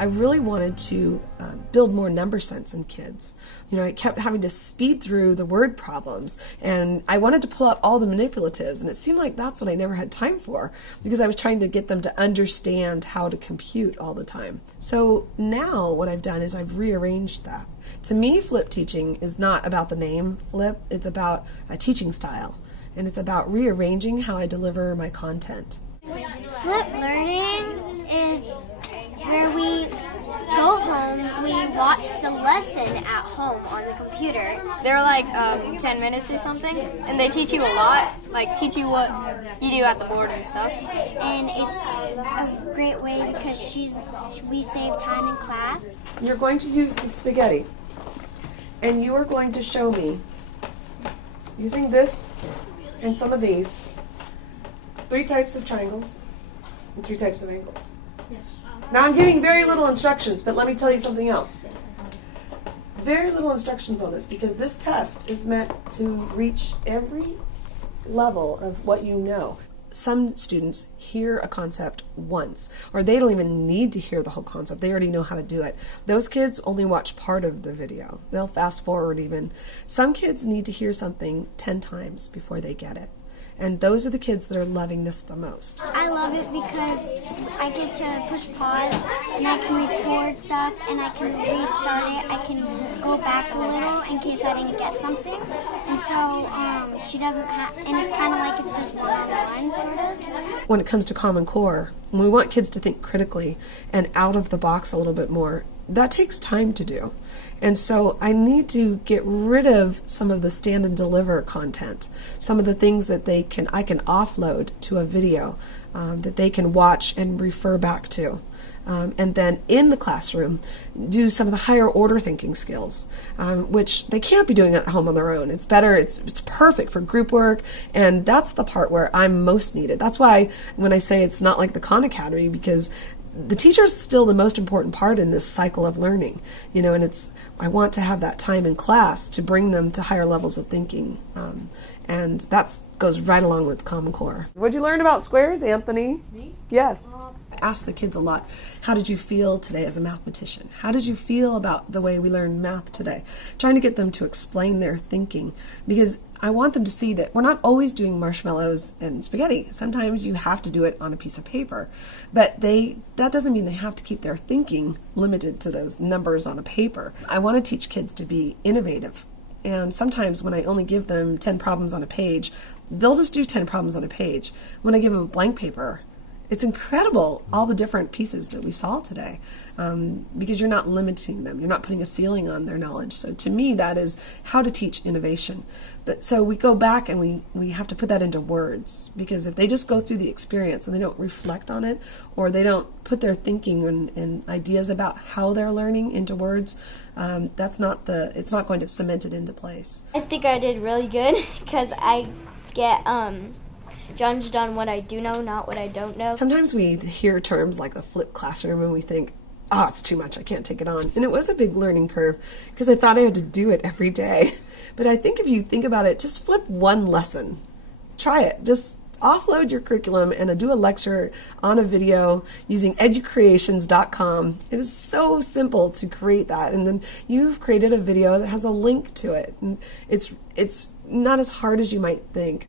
I really wanted to build more number sense in kids. You know, I kept having to speed through the word problems, and I wanted to pull out all the manipulatives, and it seemed like that's what I never had time for, because I was trying to get them to understand how to compute all the time. So now what I've done is I've rearranged that. To me, flip teaching is not about the name flip, it's about a teaching style, and it's about rearranging how I deliver my content. Flip learning is where we go home, we watch the lesson at home on the computer. They're like 10 minutes or something, and they teach you a lot, like teach you what you do at the board and stuff. And it's a great way because we save time in class. You're going to use the spaghetti, and you are going to show me, using this and some of these, 3 types of triangles and 3 types of angles. Now I'm giving very little instructions, but let me tell you something else. Very little instructions on this, because this test is meant to reach every level of what you know. Some students hear a concept once, or they don't even need to hear the whole concept. They already know how to do it. Those kids only watch part of the video. They'll fast forward even. Some kids need to hear something 10 times before they get it. And those are the kids that are loving this the most. I love it because I get to push pause and I can record stuff and I can restart it. I can go back a little in case I didn't get something. And so she doesn't have, and it's kind of like it's just one-on-one sort of. When it comes to Common Core, when we want kids to think critically and out of the box a little bit more, that takes time to do. And so I need to get rid of some of the stand and deliver content, some of the things that I can offload to a video that they can watch and refer back to. And then in the classroom, do some of the higher order thinking skills, which they can't be doing at home on their own. It's better, it's perfect for group work, and that's the part where I'm most needed. That's why when I say it's not like the Khan Academy, because the teacher is still the most important part in this cycle of learning, you know, and I want to have that time in class to bring them to higher levels of thinking, and that goes right along with Common Core. What did you learn about squares, Anthony? Me? Yes. I ask the kids a lot, how did you feel today as a mathematician? How did you feel about the way we learned math today? Trying to get them to explain their thinking, because I want them to see that we're not always doing marshmallows and spaghetti. Sometimes you have to do it on a piece of paper, but that doesn't mean they have to keep their thinking limited to those numbers on a paper. I want to teach kids to be innovative. And sometimes when I only give them 10 problems on a page, they'll just do 10 problems on a page. When I give them a blank paper, it's incredible, all the different pieces that we saw today, because you're not limiting them. You're not putting a ceiling on their knowledge. So to me, that is how to teach innovation. But so we go back and we have to put that into words, because if they just go through the experience and they don't reflect on it, or they don't put their thinking and ideas about how they're learning into words, it's not going to cement it into place. I think I did really good because I get judged on what I do know, not what I don't know. Sometimes we hear terms like the flipped classroom and we think, oh, it's too much, I can't take it on. And it was a big learning curve because I thought I had to do it every day. But I think if you think about it, just flip one lesson. Try it. Just offload your curriculum and do a lecture on a video using educreations.com. It is so simple to create that. And then you've created a video that has a link to it. And it's not as hard as you might think.